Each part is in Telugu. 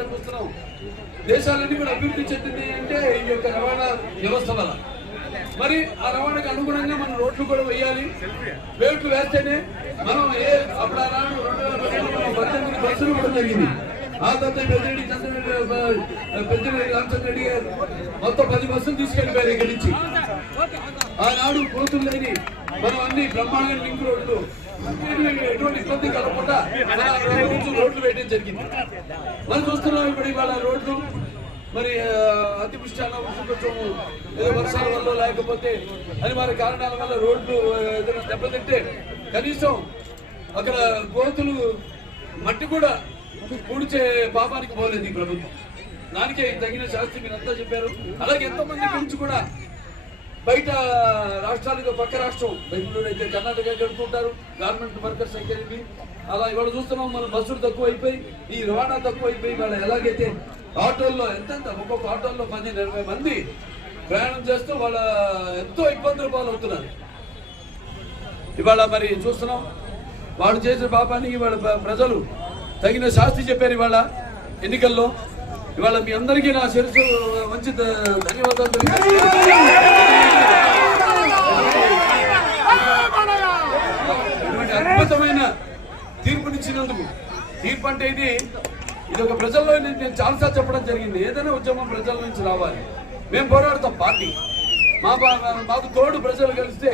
చేయడానికి వస్తున్నాం. దేశాలన్నీ కూడా అభివృద్ధి చెందింది అంటే ఈ యొక్క రవాణా వ్యవస్థ వల్ల. మరి ఆ రవాణాకు అనుగుణంగా మనం రోడ్లు కూడా వేయాలి. వేట్లు వేస్తేనే మనం అప్పుడు ఆనాడు 2018 బస్సులు కూడా జరిగింది. ఆ తర్వాత పెద్దిరెడ్డి రామచంద్రెడ్డి గారు మొత్తం 10 బస్సులు తీసుకెళ్లిపోయారు ఇక్కడి నుంచి. ఆనాడు కోతులు లేని మనం అన్ని బ్రహ్మాండంగా లింక్ రోడ్లు ఎటువంటి ఇబ్బంది కలగకుండా రోడ్లు వేయడం జరిగింది. మనం చూస్తున్నాం ఇప్పుడు ఇవాళ రోడ్లు మరి అతివృష్టి అనావృష్టి కొంచెం ఏదో వర్షాల వల్ల లేకపోతే అనివార్య కారణాల వల్ల రోడ్లు ఏదైనా దెబ్బతింటే కనీసం అక్కడ గోతులు మట్టి కూడా పూడ్చే పాపానికి పోలేదు ఈ ప్రభుత్వం. దానికే తగిన శాస్త్రి మీరంతా చెప్పారు. అలాగే ఎంతో మంది గురించి కూడా బయట రాష్ట్రాలకు పక్క రాష్ట్రం బెంగళూరు అయితే కర్ణాటక గడుపుతుంటారు గవర్నమెంట్ వర్కర్స్ అయితే. అలా ఇవాళ చూస్తున్నాం మనం బస్సులు తక్కువ అయిపోయి ఈ రవాణా తక్కువ అయిపోయి ఇవాళ ఎలాగైతే ఆటోల్లో ఎంతెంత ఒక్కొక్క ఆటోల్లో 10-20 మంది ప్రయాణం చేస్తూ వాళ్ళ ఎంతో ఇబ్బందుల పాలవుతున్నారు. ఇవాళ మరి చూస్తున్నాం వాడు చేసిన పాపానికి ఇవాళ ప్రజలు తగిన శాస్తి చెప్పారు ఇవాళ ఎన్నికల్లో. ఇవాళ మీ అందరికీ నా శిరస్సు మంచి ధన్యవాదాలు ఇటువంటి అద్భుతమైన తీర్పునిచ్చినందుకు. తీర్పు అంటే ఇది ఒక ప్రజల్లో నేను చాలాసార్లు చెప్పడం జరిగింది. ఏదైనా ఉద్యమం ప్రజల నుంచి రావాలి. మేము పోరాడతాం పార్టీ మాకు తోడు ప్రజలు కలిస్తే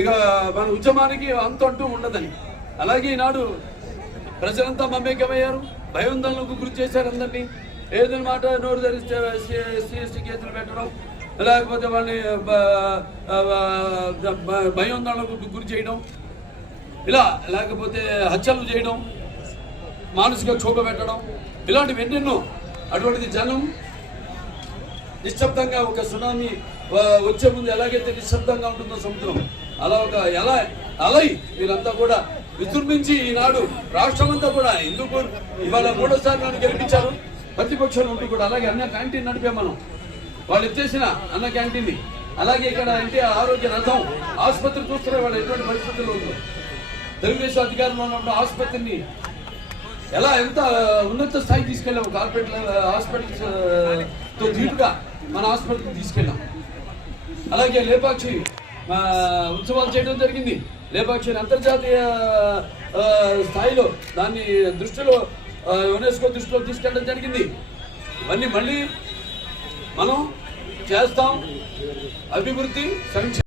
ఇక మన ఉద్యమానికి అంటూ ఉండదని. అలాగే ఈనాడు ప్రజలంతా మమేకమయ్యారు. భయోందనలకు గురి చేశారు అందరినీ. ఏదైనా మాట నోరు ధరిస్తే ఎస్సీ కేసులు పెట్టడం లేకపోతే వాళ్ళని భయోందనలకు గురి చేయడం, ఇలా లేకపోతే హత్యలు చేయడం, మానసిక క్షోభ పెట్టడం, ఇలాంటివి ఎన్నెన్నో. అటువంటిది జనం నిశ్శబ్దంగా ఒక సునామీ వచ్చే ముందు ఎలాగైతే నిశ్శబ్దంగా ఉంటుందో సముద్రం, అలా ఒక అలై వీళ్ళంతా కూడా విజృంభించి ఈనాడు రాష్ట్రం అంతా కూడా ఎందుకు ఇవాళ 3వ నన్ను గెలిపించారు ప్రతిపక్షాలు ఉంటూ కూడా. అలాగే అన్న క్యాంటీన్ నడిపే మనం వాళ్ళు ఇచ్చేసిన అన్న క్యాంటీన్ని. అలాగే ఇక్కడ అంటే ఆరోగ్య రథం ఆసుపత్రి చూస్తున్న వాళ్ళు ఎటువంటి పరిస్థితుల్లో ఉందో. తెలుగుదేశం అధికారంలో ఉన్న ఆసుపత్రిని ఎంత ఉన్నత స్థాయికి తీసుకెళ్ళాం. కార్పొరేట్ హాస్పిటల్స్ తో దీటుగా మన హాస్పిటల్కి తీసుకెళ్ళాం. అలాగే లేపాక్షి ఉత్సవాలు చేయడం జరిగింది. లేపాక్షిని అంతర్జాతీయ స్థాయిలో దాన్ని దృష్టిలో యునెస్కో దృష్టిలో తీసుకెళ్ళడం జరిగింది. ఇవన్నీ మళ్ళీ మనం చేస్తాం. అభివృద్ధి సంక్షేమం